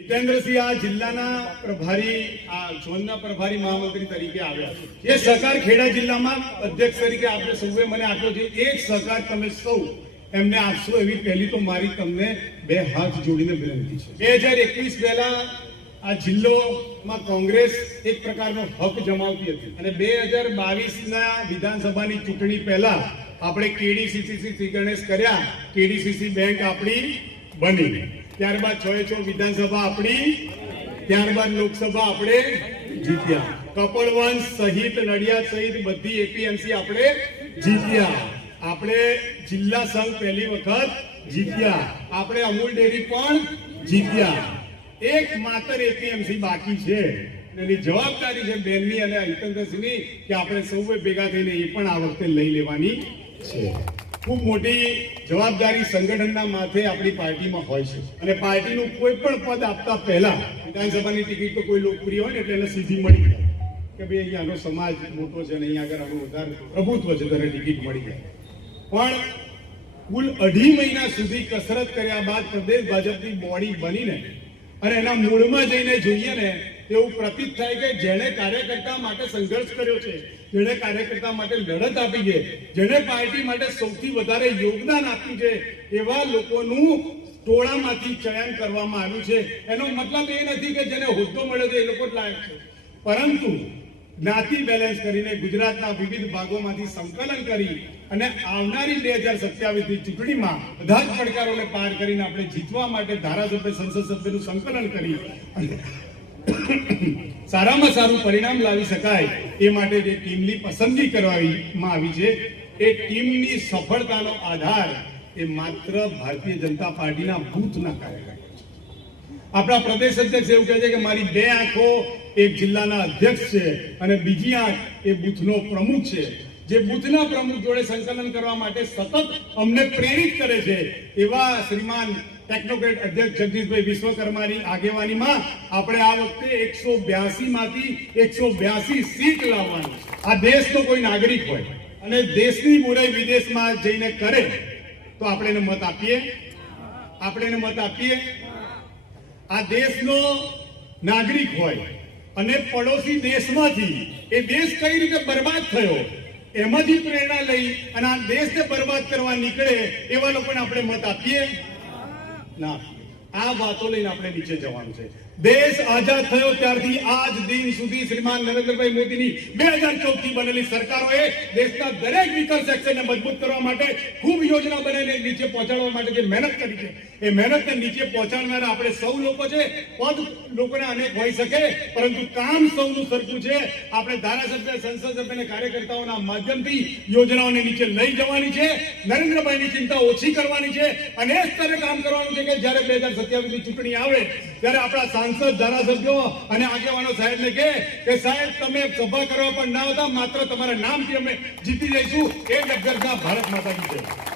જીતેન્દ્રસિંહ આ જિલ્લાના પ્રભારી આ ઝોનના પ્રભારી મહામંત્રી તરીકે આવ્યા છે। એ સહકાર ખેડા જિલ્લામાં અધ્યક્ષ તરીકે આપણે સૌએ મને આપ્યો છે। એક સહકાર તમે સૌ એમને આપશો એવી પહેલી તો મારી તમને બે હાથ જોડીને વિનંતી છે। 2021 પહેલા આ જિલ્લોમાં કોંગ્રેસ એક પ્રકારનો હક જમાવતી હતી અને 2022ના વિધાનસભાની ચૂંટણી પહેલા આપણે કેડીસીસી શ્રી ગણેશ કર્યા, કેડીસીસી બેંક આપણી બની, ત્યારબાદ 6 વિધાનસભા આપણી, ત્યારબાદ લોકસભા આપણે જીત્યા, કપડવંશ સહિત નડિયાદ સહિત બધી એપીએમસી આપણે જીત્યા, આપણે જિલ્લા સંઘ પહેલી વખત જીત્યા, આપણે અમૂલ ડેરી પણ જીત્યા। એક માત્ર એપીએમસી બાકી છે, એની જવાબદારી છે બેનની અને જીતેન્દ્રસિંહની કે આપણે સૌએ ભેગા થઈને એ પણ આ વખતે લઈ લેવાની છે। ખૂબ મોટી જવાબદારી સંગઠનના માથે આપણી પાર્ટીમાં હોય છે અને પાર્ટીનું કોઈ પણ પદ આપતા પહેલા વિધાનસભાની ટિકિટ તો કોઈ લોકપ્રિય હોય ને એટલે એને સીધી મળી જાય કે ભાઈ અહીંયાનો સમાજ મોટો છે અને અહીંયા આગળ આનું વધારે પ્રભુત્વ છે ત્યારે ટિકિટ મળી જાય। પણ કુલ 2.5 મહિના સુધી કસરત કર્યા બાદ પ્રદેશ ભાજપની બોડી બનીને અને એના મૂળમાં જઈને જોઈએ ને એવું પ્રતીત થાય કે જેણે કાર્યકર્તા માટે સંઘર્ષ કર્યો છે, જેણે કાર્યકર્તા માટે લડત આપી છે, જેણે પાર્ટી માટે સૌથી વધારે યોગદાન આપ્યું છે, એવા લોકોનું ટોળામાંથી ચયન કરવામાં આવ્યું છે। એનો મતલબ એ નથી કે જેને હોદ્દો મળ્યો છે એ લોકો જ લાયક છે, પરંતુ જ્ઞાતિ બેલેન્સ કરીને ગુજરાતના વિવિધ ભાગોમાંથી સંકલન કરી અને આવનારી 2027ની ચૂંટણીમાં બધા જ પડકારોને પાર કરીને આપણે જીતવા માટે ધારાસભ્ય સંસદ સભ્યનું સંકલન કરી સારામાં સારું પરિણામ લાવી શકાય એ માટે જે ટીમની પસંદગી કરવામાં આવી છે એ ટીમની સફળતાનો આધાર એ માત્ર ભારતીય જનતા પાર્ટીના બૂથના કાર્યકર્તા છે। આપણા પ્રદેશ અધ્યક્ષ એવું કહે છે કે મારી બે આંખો એક જિલ્લાના અધ્યક્ષ છે અને બીજી આંખ એ બૂથનો પ્રમુખ છે, જે બૂથના પ્રમુખ જોડે સંકલન કરવા માટે સતત અમને પ્રેરિત કરે છે। એવા શ્રીમાન ટેકનોક્રેટ અધ્યક્ષ જગદીશભાઈ વિશ્વકર્માની આગેવાનીમાં આપણે આ વખતે 182 માંથી 182 સીટ લાવવાની છે। આ દેશનો કોઈ નાગરિક હોય અને દેશની બુરાઈ વિદેશમાં જઈને કરે તો આપણે એને મત આપીએ, આપણે એને મત આપીએ। આ દેશનો નાગરિક હોય અને પડોશી દેશમાંથી એ દેશ કઈ રીતે બરબાદ થયો એમાંથી પ્રેરણા લઈ અને આ દેશને બરબાદ કરવા નીકળે એવા લોકોને આપણે મત આપીએ ના? આ વાતો લઈને આપણે નીચે જવાનું છે। દેશ આઝાદ થયો ત્યારથી આજ દિન સુધી શ્રીમાન નરેન્દ્રભાઈ મોદીની 2014 થી બનેલી સરકારોએ દેશના દરેક વિકલ સેક્શનને મજબૂત કરવા માટે ખૂબ યોજના બનાવીને નીચે પહોંચાડવા માટે જે મહેનત કરી છે એ મહેનતને નીચે પહોંચાડનારા આપણે સૌ લોકો છે। પદ લોકોને અનેક હોઈ શકે પરંતુ કામ સૌનું સરખું છે। આપણે ધારાસભ્ય, સંસદ સભ્ય અને કાર્યકર્તાઓના માધ્યમથી યોજનાઓને નીચે લઈ જવાની છે, નરેન્દ્રભાઈની ચિંતા ઓછી કરવાની છે અને એ સ્તરે કામ કરવાનું છે કે જ્યારે 2027ની ચૂંટણી આવે ત્યારે આપણા સાંસદ, ધારાસભ્યો અને આગેવાનો સાહેબને કે સાહેબ તમે સભા કરવા પણ ના આવતા, માત્ર તમારા નામથી અમે જીતી જઈશું। એ જ અભ્યર્થના ભારત માતા કી જય।